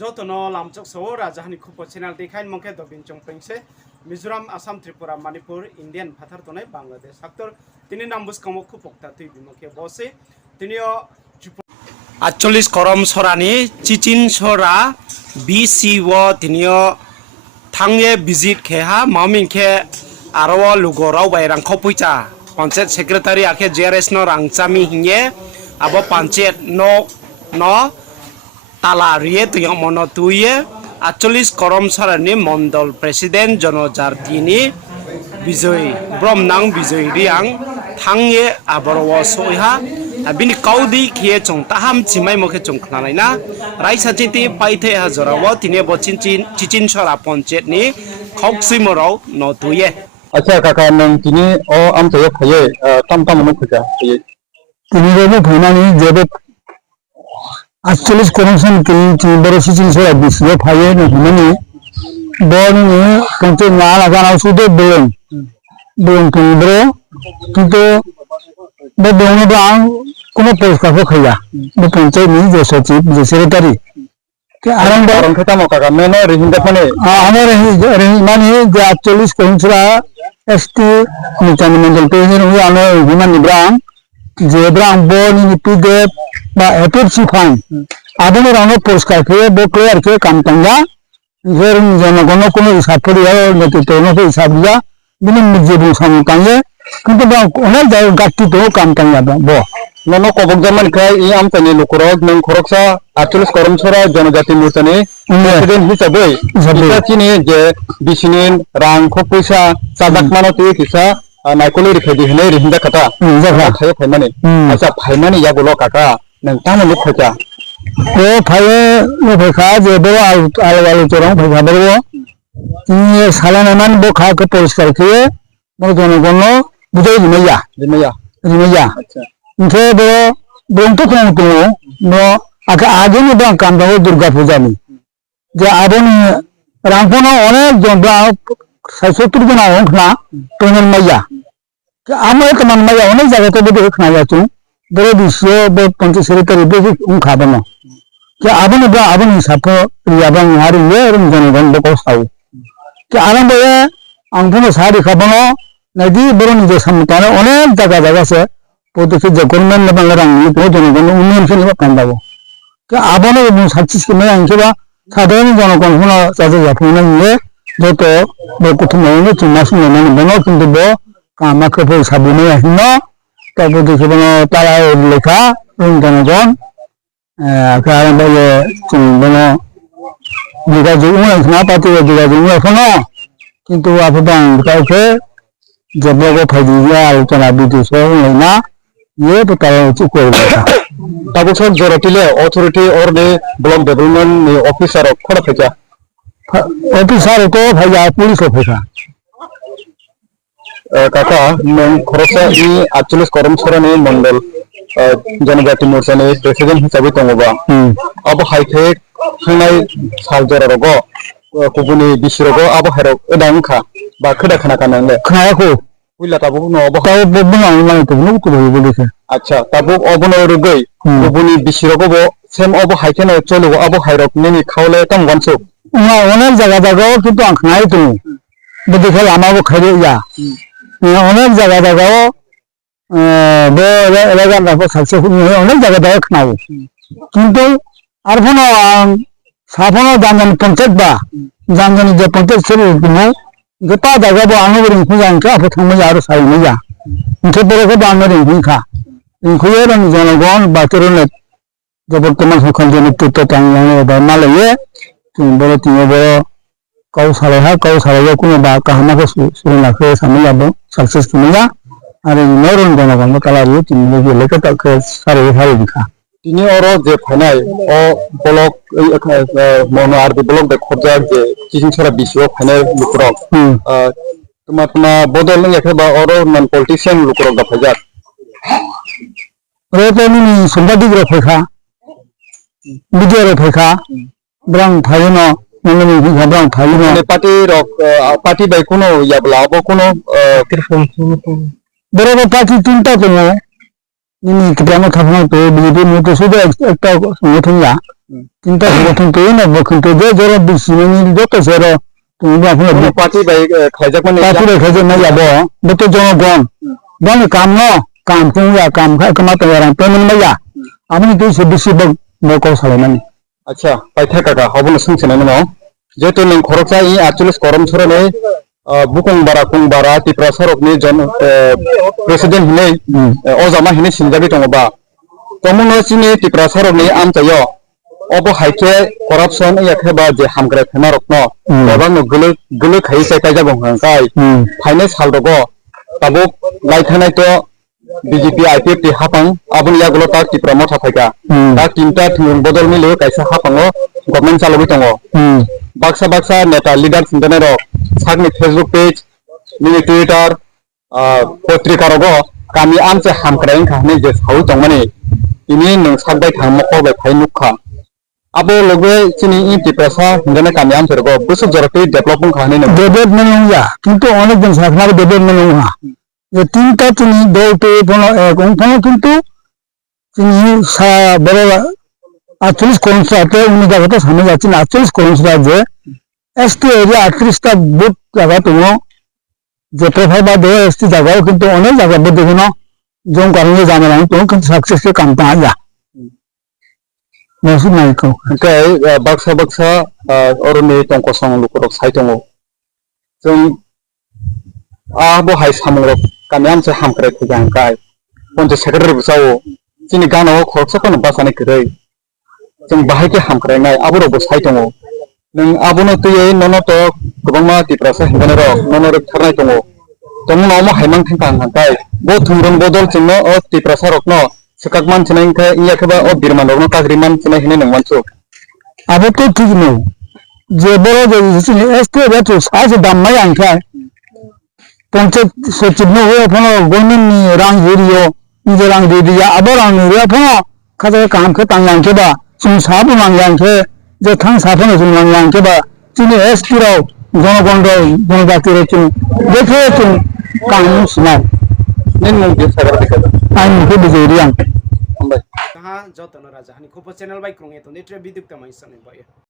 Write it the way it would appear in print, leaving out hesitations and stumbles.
যতন লামচক সহ রাজহানি খুব চ্যানেল দেখাইন মঙ্কে দবিন চংপেংসে মিজোরাম আসাম ত্রিপুরা মণিপুর ইন্ডিয়ান ভাতার তনে বাংলাদেশ সাক্তর তিনি নাম বুসকম খুব পক্তা তুই বিমকে বসে তিনিও 48 করম সরানি চিচিন সরা বিসিও তিনিও থাংয়ে ভিজিট খেহা মামিংখে আরো লুগরাও বাইরাং খপইচা পঞ্চায়েত সেক্রেটারি আখে জেআরএস ন রাংচামি হিঙে আবো পঞ্চায়েত ন তালা রিয়ে তুই মন তুইয়ে 48 করম সরানি মন্ডল প্রেসিডেন্ট জনজাতিনি বিজয় ব্রহ্মনাং বিজয় রিয়াং থাংয়ে আবরও সইহা বিনি কাউদি খেয়ে চং তাহাম চিমাই মুখে চং খানাইনা রাইসা চিতি পাইথে হাজরাও তিনি বচিন চিচিন সরা পঞ্চায়েত নি খকসিমরাও নতুয়ে আচ্ছা কাকা নং তিনি ও আমতে ফায়ে তাম তাম মনে খুঁজা তিনি যেন ফাইনানি যেবে 48 করমসন কি বড় চিচিন সরা বিসিও ফায়ে নহিমানি বনি কিন্তু না লাগানো শুধু বেন কিন্তু কিন্তু বেন আং কোনো পুরস্কার খাইয়া পঞ্চায়েত যে সচিব যে সেক্রেটারি আরম্ভ খেতাম কাকা মেনে রেহিন্দা মানে আমার মানে যে 48 কইনছরা এসটি নিতানি মন্ডল পেজের ও আনো হিমান ইব্রাহিম যে ইব্রাহিম বনি নিপিদে বা এপিসি ফাইন আদনের অনেক পুরস্কার পেয়ে বকলে আর কে কামতাঙ্গা এর জনগণ কোনো হিসাব করিয়া নেতৃত্ব নয় হিসাব দিয়া বিনিম জীবন সামতাঙ্গে কিন্তু অনেক জায়গা গাটি তো কামতাঙ্গা ব নন কবক জামান খাই ই আমতানি লুকরক নং খরকসা 48 করমছরা জনজাতি মোর্চানি প্রেসিডেন্ট হিসাবে চিনি যে বিসিনিন রাং খ পয়সা সাদাক মানো তুই কিসা নাইকলি রেখে হনে রিহিন্দা খাতা জায়গা খায় ফাইমানে আচ্ছা ফাইমানে ইয়াগুলো কাকা নং তামো লুক খোঁজা ও ফায়ে নো ফেখা যে বড় আলো চরং ফেখা বড় তিনি সালানা মান বো খা কে পরিষ্কার করে মনে জনগণ বুঝাই দিমাইয়া আচ্ছা ইনকে বড় বন্ধু তো নো আগে নো বাং কাম দাও দুর্গা পূজা নি যে আবন রামপনা অনেক জন 70 জন আংখনা তোনের মাইয়া আমার তো মান মাইয়া অনেক জায়গাতে বড় খনা যাচ্ছু বড় বিশ্ব পঞ্চায়েত সেক্রেটারি বেশি খাবানো যে আবন হিসাব রিয়াবাং হারিয়ে জনগণ বকসাও যে আরম্ভ আংখনা সারি খাবানো নাইদি বড় নিজের সামনে অনেক জায়গা আছে পদক্ষেপ যে গভর্নমেন্ট বাংলা রাঙি তো জনগণ উন্নয়ন সেবা কান্দাবো যে আবনের সাকসেস কিনে আনছিবা সাধারণ জনগণ কোনো চাচা জাফুনা নিয়ে যত প্রথম মনে চিন্তা শুনে মানে বনো কিন্তু ব কামাকে পয়সা বিনে আহিন তারপর দেখে বনো তারা লেখা জনগণ আরম্ভ বনো যোগাযোগ না পাতি যোগাযোগ এখনো কিন্তু আপনার কাউকে যেভাবে ফাইদিয়া আলোচনা বিদেশ না ये बताया चुके तब सब जरूरतिले अथॉरिटी और ने ब्लॉक डेवलपमेंट ऑफिसर खड़ा फेंचा ऑफिसर को भैया पुलिस ऑफिसर काका नों खरसा इ 48 करमछरानि मंडल जनजाति मोर्चानि प्रेसिडेंट हिसाबै दङबा अब हाइटेक थांनाय सालजरारगो गुबुनि बिसिरगो अब हेरक एदांखा बा खोदा खाना कानांले खोनायाखौ उइला ताबु न बखाव बबनाव माने तो नु को बोलिसे अच्छा ताबु अबनो रगै गुबुनि बिसिरगो सेम अब हाइटेन चलो अब हाइरक नेनि खावले तम गनसो ना अनेक जायगा किन्तु आं खानाय दं बदिखे लामाबो खाइरे या अनेक जायगा बे एलागानाबो साक्सेसफुल अनेक जायगा खानाव किन्तु आरफनो आं साफनो जानजानि पन्चायत बा जानजानि जे पन्चायत सेल दङ गोपा जायगाबो आङो रिंखुजांखा फोथांनो आरो साइनैया इनके बरखौ बानो रिंखुखा रिंखुयो रं जनगण बातरने जे बर्तमान सरकार जे नेतृत्व तांनो बा मालाये जों बर तिङो बर काउसाराया कोनो बा काहामाखौ सुरनाखौ सामलाबो सक्सेस किनया आरो नरन जनगण कालारि तिङो गेलेका ताखौ सारे हारिखा তিনি और जे फनाय ओ ब्लॉक मनो आर दि ब्लॉक दे खबजा जे चिचिन छरा बिसिओ फनाय लुकरक तुम्हारा बदल नहीं है बा और नॉन पॉलिटिशियन लुकरक दा फजा रे तो नि संबादी ग्र फखा मीडिया रे फखा ब्रां फायनो ननि नि ब्रां फायनो पार्टी रक पार्टी बाय कोनो याबला अब कोनो बरोबर पार्टी तीनटा दङ निनि किटानो थाफना तो बीजेपी में तो सुबह एक संगठन या তিনটা সংগঠন তৈরি না কিন্তু যে যারা বিশ্বনি যত সেরা তুমি এখন পার্টি বাই খাইজাক মানে পার্টি রেখে যে না যাব বেতো জনগণ বলে কাম ন কাম ফুয়া কাম খায় কামাতে রান পেমেন্ট মাইয়া আপনি তো সে বেশি নকল সালামানি আচ্ছা পাইথা কাকা হবন সংসেনা নো যেহেতু নং খরচা ই 48 করম ছরনে বুকুংবারা ত্রিপুরা সরকনি জন প্রেসিডেন্ট হিনে অজাमा हिने सिनजाबि दङबा तमुनो सिनि त्रिपुरा सरकनि आमचायो अबो हाइके करप्शन याखेबा जे हामग्रा फेमारकनो गोबां गलो खाइ साइकाय जागोन हांकाय फाइने सालदगो ताबो लाइथानाय तो बीजेपी आईपीएफ ति हापां आबुनि यागलो ता त्रिपुरा मथा फाइका ता तीनटा थुंग बदल मिलो कायसा हापाङो गभर्नमेंट चालबि दङ बाक्सा नेता लिडार सिनदाने र सागनि फेसबुक पेज मिनि ट्विटर पत्रिका रगो कामी आमचे हामग्रायं खाहने जे साउ दंमानि इनि नों सागबाय थां मखबाय फाइ नुखा आबो लगे चिनि इ टिप्रासा हिंगाने कामी आमचे रगो बुसु जरते डेभलपमेंट खाहने न डेभलपमेंट नङा কিন্তু অনেক জন সাকনাবে ডেভেলপমেন্ট নङा যে তিনটা তুমি দৌতে বনো এক অংশ কিন্তু তুমি সা বড় 48 কনসাতে উনি জায়গাতে সামনে যাচ্ছেন 48 কনসা যে এসটি এরিয়া 38টা বুথ জায়গা তুমি যে প্রভাব দে এসটি জায়গাও কিন্তু অনেক জায়গা বদে কোনো জন কারণে জানা নাই তো কিন্তু সাকসেস কাম তা আয়া মসুদ নাইকো ओमफ्राय बाक्सा अरनि टंकसं लुकुरक साइ दङ जों आबो हाय सामरक कामी आमचे हामग्राय फैगांकाय पन्चायत सेक्रेटारि बुसावो जोंनि गानाव खरसाखौनो बासानाय खोरै जों बाहायके हामग्रायनाय आबोरावबो साइ दङ नों आबोनो तैयै ननत गोबांमा टिप्रासा हिंगाने र ननरक थारनाय दङ तमुनाव मा हायमां थेंकां हांकाय बो थुंरन बदल जोंनो टिप्रासा रकनो sekak man cina ingka iya keba o birman dogno kagriman cina hine nang manso আবো তো ঠিক নেই যে বড় যে চিনি এসটি বেতু সাজ দাম্মাই আনখায় পঞ্চায়েত সচিব নো হয়ে ফোন গভর্নমেন্ট নি রাং হিরিও নিজে রাং দিদিয়া আবার রাং হিরিয়া ফোন খাজা কাম খে তাং লাংকে বা চিনি সাবু নাং লাংকে যে থাং সাফনে চিনি নাং লাংকে বা চিনি এসটি রাও জনগণ জনজাতি রে চিনি দেখে চিনি কানুন Sinai nin mung dia sagar dikata আইন কে বিজেরিয়াং ambai তাহা যতন রাজা হানি খুব চ্যানেল বাই ক্রুং এত নেটরে বিদ্যুৎ কামাই সনে বয়